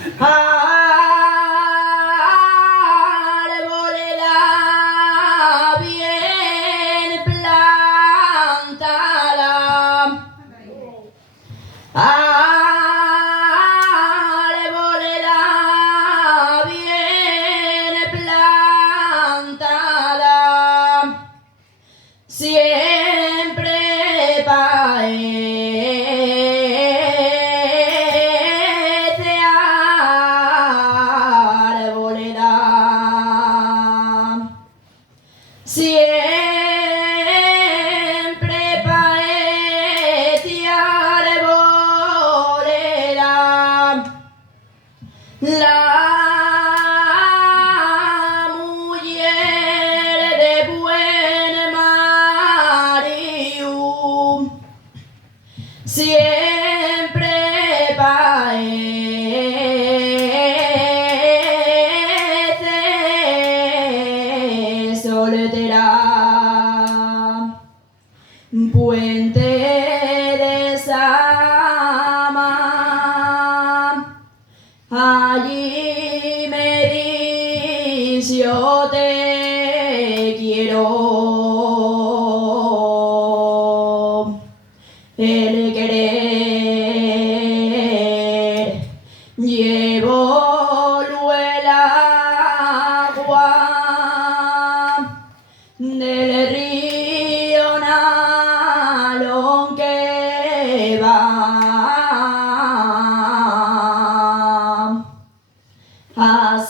Arboleda bien plantada. Arboleda bien plantada. Siempre paece arboleda. Siempre paece arboleda. La mujer de buen marido siempre parece soltera. Puente de Sama, allí me dice yo te quiero. El querer llevo el agua del río Nalón que va a